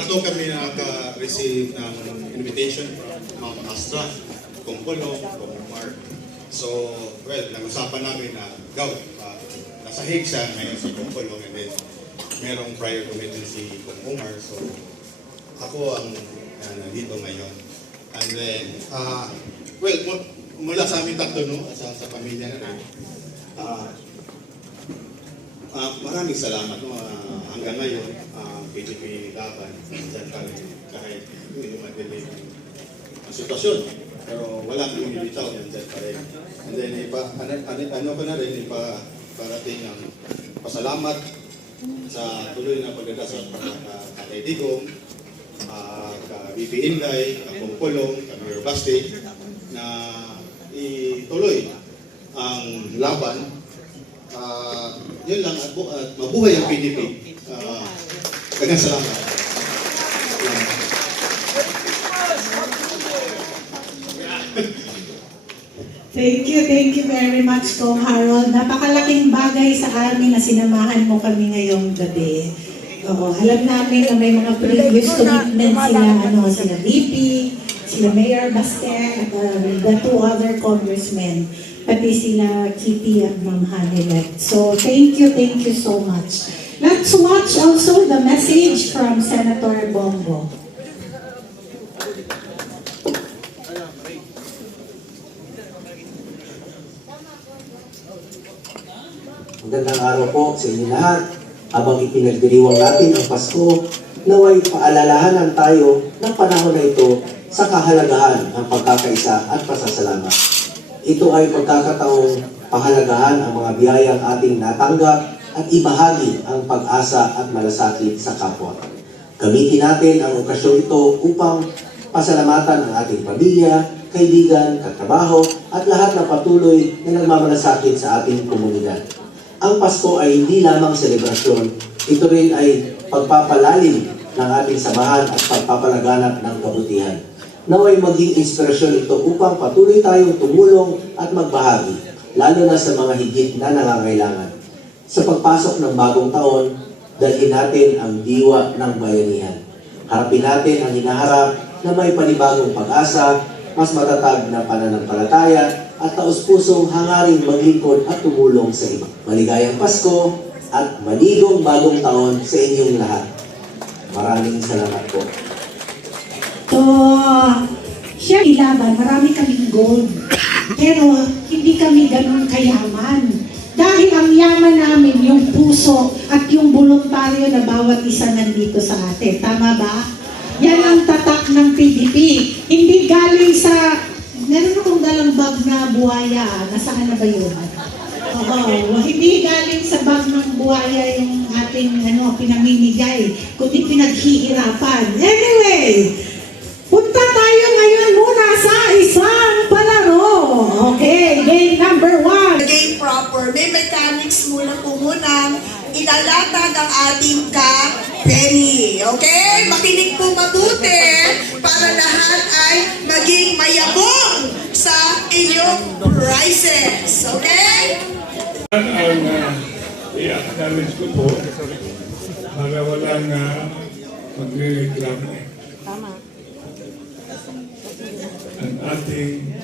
tatlo kami nakaka-receive ng invitation from Ma'am Astra, Kumpulo, Kumar. So, well, nag-usapan namin na nasa Hague siya ngayon sa Kumpulo, and then merong prior commitment si Kumar. So, ako ang nandito ngayon. And then, well, mula sa aming tatlo, no, sa pamilya na rin, maraming salamat, no, hanggang ngayon, PDP Laban, dyan pa rin, kahit yung madilim ang sitwasyon, pero walang lumilitaw yan dyan pa rin. And then, ano ko na rin, parating ang pasalamat sa tuloy na pagdadasal para Tatay Digong, VP Inday, Kumpulong, Mayor Basti, na ituloy ang laban. Yun lang, at mabuhay ang PDP. Dagang salamat. Thank you very much, Kong Harold. Napakalaking bagay sa amin na sinamahan mo kami ngayong gabi. Oo, alam namin na may mga previous commitment sila VP, sila Mayor Baste, at the two other congressmen, pati sila Kitty at Ma'am Hanilet. So, thank you so much. Let's watch also the message from Senator Bongo. Magandang araw po sa inyo lahat. Habang ipinagdiriwang natin ang Pasko, naway paalalahanan tayo ng panahon na ito sa kahalagahan ng pagkakaisa at pasasalamat. Ito ay pagkakataong pahalagahan ang mga biyayang ating natanggap at ibahagi ang pag-asa at malasakit sa kapwa. Gamitin natin ang okasyon ito upang pasalamatan ang ating pamilya, kaibigan, katrabaho at lahat na patuloy na nagmamalasakit sa ating komunidad. Ang Pasko ay hindi lamang selebrasyon, ito rin ay pagpapalalim ng ating samahan at pagpapalaganap ng kabutihan. Naway maging inspirasyon ito upang patuloy tayong tumulong at magbahagi, lalo na sa mga higit na nangangailangan. Sa pagpasok ng bagong taon, dalhin natin ang diwa ng bayanihan. Harapin natin ang hinaharap na may panibagong pag-asa, mas matatag na pananampalataya, at taos-pusong hangaring maglingkod at tumulong sa iba. Maligayang Pasko at maligong bagong taon sa inyong lahat. Maraming salamat po. So, siya ilaban, marami kaming gold. Pero hindi kami ganun kayaman. Dahil ang yaman namin, yung puso at yung voluntaryo na bawat isa nandito sa atin. Tama ba? Yan ang tatak ng PDP. Hindi galing sa... Meron akong dalang bag na buhaya. Nasaan na ba yun? Oo. Hindi galing sa bag ng buhaya yung ating pinamimigay, kundi pinaghihirapan. Anyway, punta tayo ngayon muna sa isang palaro. Okay, game number 1. Game proper. May mechanics muna po munang ilalatag ang ating ka-penny. Okay? Makinig po mabuti para lahat ay maging mayabong sa inyong prizes. Okay? Ang i-acknowledge ko po para walang magre-reklamo. Tama. Ang ating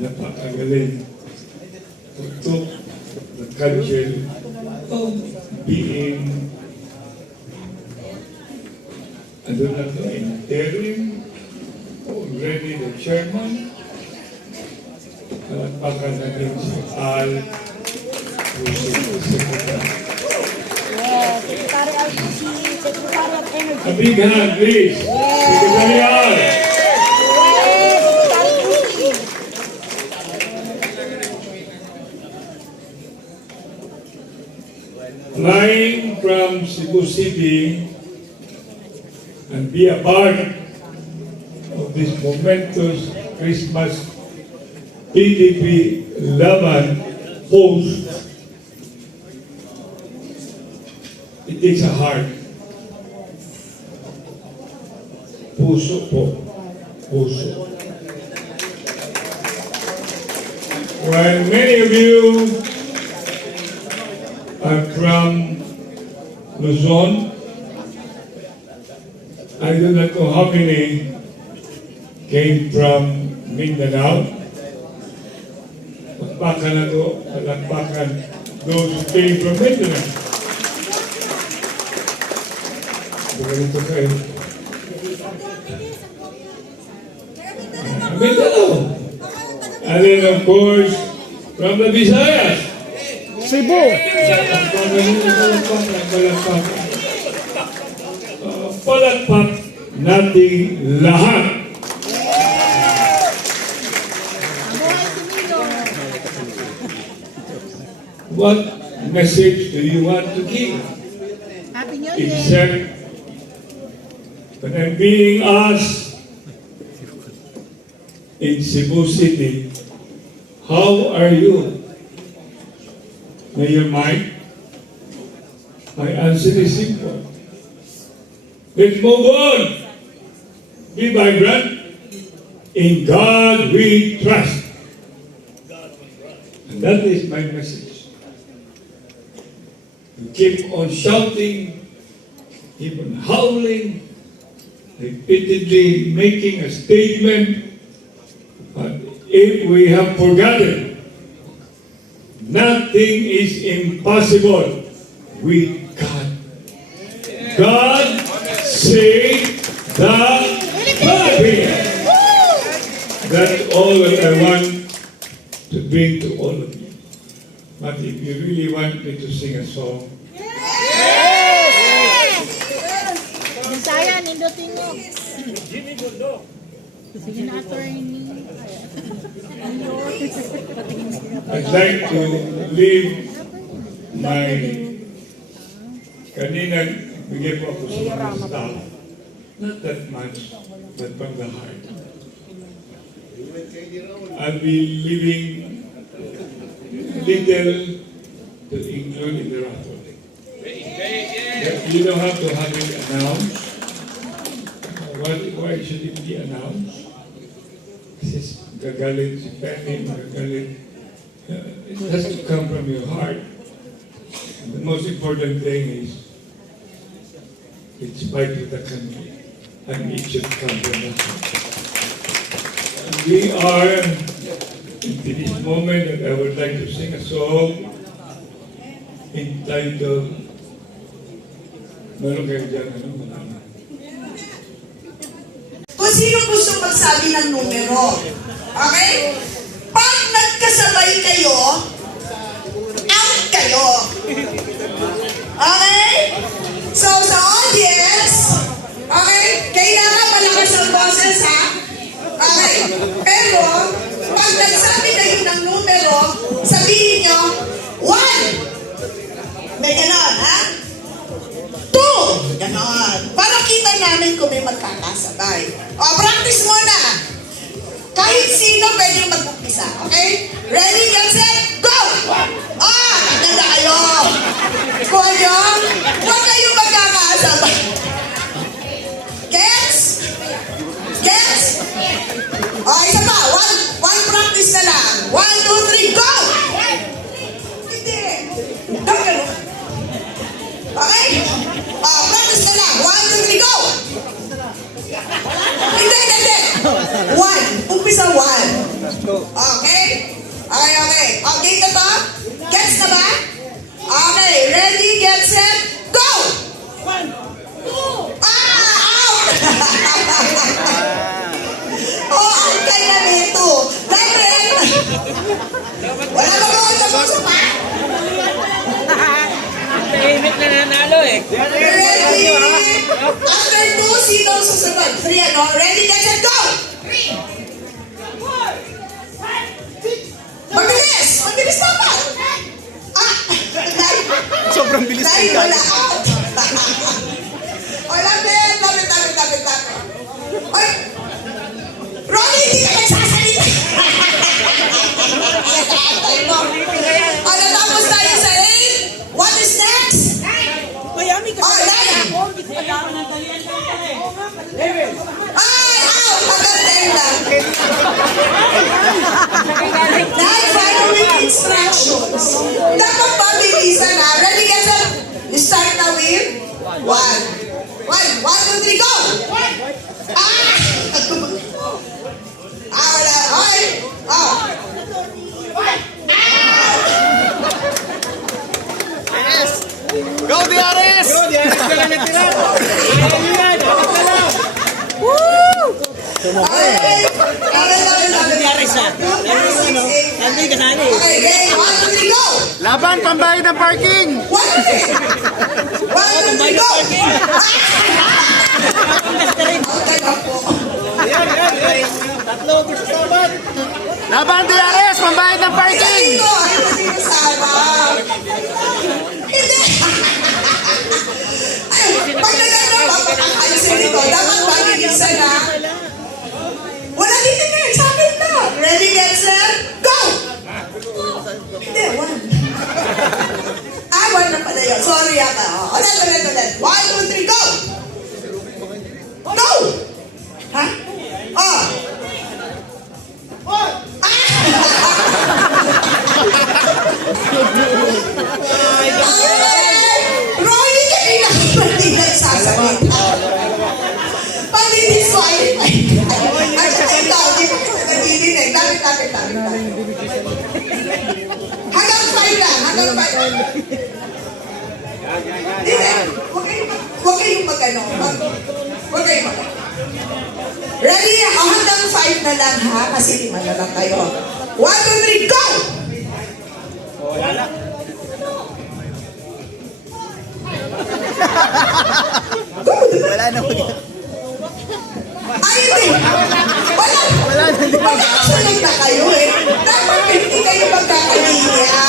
napakagaling who took the culture of being interim, already the chairman, palakpakan natin si Al, who's the secretary. Yes, Secretary RTC, Secretary of Energy. A big hand, please. Secretary Al. Yes, Secretary RTC. Flying from Cebu City and be a part of this momentous Christmas PDP Laban post, it takes a heart. Puso po. Puso. While many of you are from Luzon, I do not know how many came from Mindanao. Palakpakan na to, palakpakan those who came from Mindanao. Ganito kayo. Mindanao. And then of course, from the Visayas. Cebu. Palakpak nating lahat. What message do you want to give? Happy New Year. Except when I'm being asked in Cebu City, how are you? Mayor Mike? My answer is simple. Let's move on. Be vibrant. In God we trust. And that is my message. You keep on shouting, keep on howling, repeatedly making a statement. But if we have forgotten, nothing is impossible with God. God save the Philippines. That's all that I want to bring to all of you. But if you really want me to sing a song, Bisaya, nindutin mo. Sige na, attorney. I'd like to leave my kanina bigay po ako sa mga staff. Not that much, but from the heart. I'll be leaving little to include in the raffle. But you don't have to have it announced. Why should it be announced? This is gagalit si Penny, gagalit. It has to come from your heart. The most important thing is it's fight with the country, and it should come from the heart. We are in this moment that I would like to sing a song entitled meron kayo dyan, ano? Kung sino gusto magsabi ng numero. Okay? Pag nagkasabay kayo, out kayo. Okay? So, sa audience, okay, kailangan malakas ang boses, ha? Okay? Pero, pag nagsabi kayo ng numero, sabihin nyo, 1. May ganon, ha? 2. Ganon. Para kita namin kung may magkakasabay. O, practice muna. Kahit sino pwede mag-umpisa. Okay? Ready, get set, go! Ganda kayo. Kuha nyo? Huwag kayo magkakasabay. Gets? Gets? O, isa pa. One practice na lang. 1, 2, 3, go! Hindi. Ganun. Okay? Practice na lang. 1, 2, 3, go! Hindi. 1. Umpisa 1. Okay? Okay. Okay na ba? Gets na ba? Okay. Ready, get set, go! 1, 2. Out! Out kayo nito. Dahil, wala ba ko tapos pa? Tahimik na nanalo eh. Ready? After 2, sino susunod? 3, ano? Ready, get set, go! 3, 4, 5, 6, Mabilis! Mabilis dapat! Sobrang bilis Dahil wala out. O, lapit. Oy! Ronnie, hindi ka nagsasalita! O, natapos tayo sa 8. What is next? Mayami ka. 9. Ay, out! Magandang lang. 9, following instructions. Dapat pabilisan na. Ready, get set? You start na with 1. 1, 2, 3, go! Okay. Nangyari siya. Nandun ka sana eh. Okay, game. 1, 2, 3, go! Laban, pambayad ng parking! 1, 2, 3, go! Okay lang po. Tatlo, gusto sabat. Laban, DRS, pambayad ng parking! Dito, ano dito sana? Hindi. Ay, pag nagano, alisin dito, dapat magigisa na. Wala dito na, sa akin na. Ready, get set, go! Hindi, 1. Ah, 1 na pala yun. Sorry yata. Ulit. 1, 2, 3, go! Go! Ha? Oh! Roy, kanina ka hindi nagsasalita. Pag-disqualify. Ay, ito, hindi ko nagdidinig. Lapit. Hanggang 5 lang. Hindi, huwag kayong mag-ano. Huwag kayong mag-ano. Ready? Hanggang 5 na lang ha, kasi 5 na lang kayo. 1, 2, 3, go! Wala na. Ay, hindi! Wala! Magkakasunod na kayo eh. Dapat hindi kayo magkakalinya.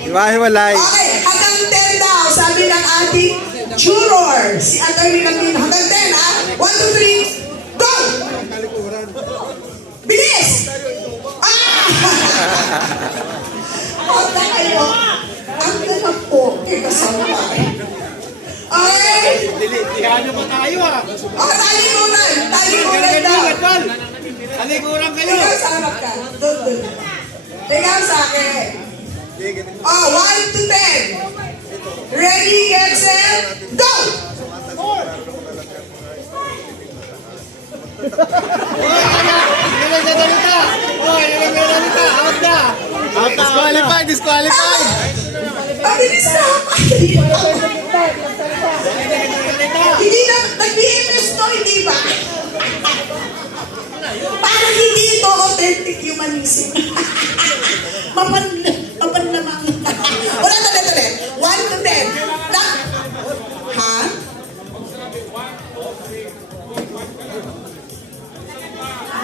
Hiwa-hiwalay. Okay, hanggang 10 daw, sabi ng ating juror, si Atty. Camino. Hanggang 10 ha? 1, 2, 3, go! Bilis! Punta kayo. Ang ganap po, kasama. Okay? Ano ba tayo ah? Oh, talikuran daw. Talikuran kayo. Ikaw sa harap ka. Doon. Ikaw sa akin. Oh, 1 to 10. Ready, get set, go! Disqualified! Mabilis na! Hindi na, nag-BMS to, hindi ba? Parang hindi ito authentic humanism. Mapan lamang. Ulit. 1 to 10. Ha?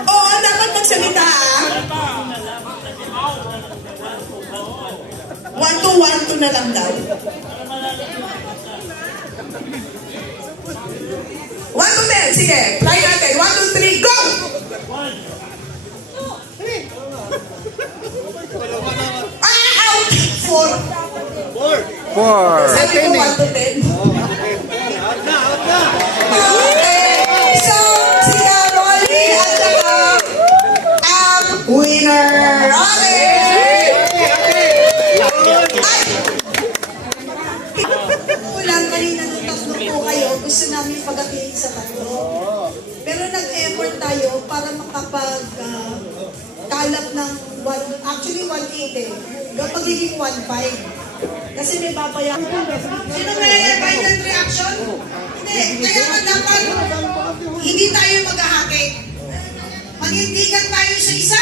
Oo, dapat magsalita ha. 1 to na lang daw. 1 to 10, sige. Try natin. 1, 2, 3, go! Out! 4. Sabi ko 1 to 10. Okay. So, si Rolly at saka ang winner. Okay. Kulang kanina nung tatlo po kayo, gusto namin pag-appeal sa tatlo. Pero nag-effort tayo para makapag-kalap ng actually 180. Pagiging 1.5. Kasi may babayaran. Sino may violent reaction? Hindi. Kaya nga dapat hindi tayo maghahakit. Manindigan tayo sa isa.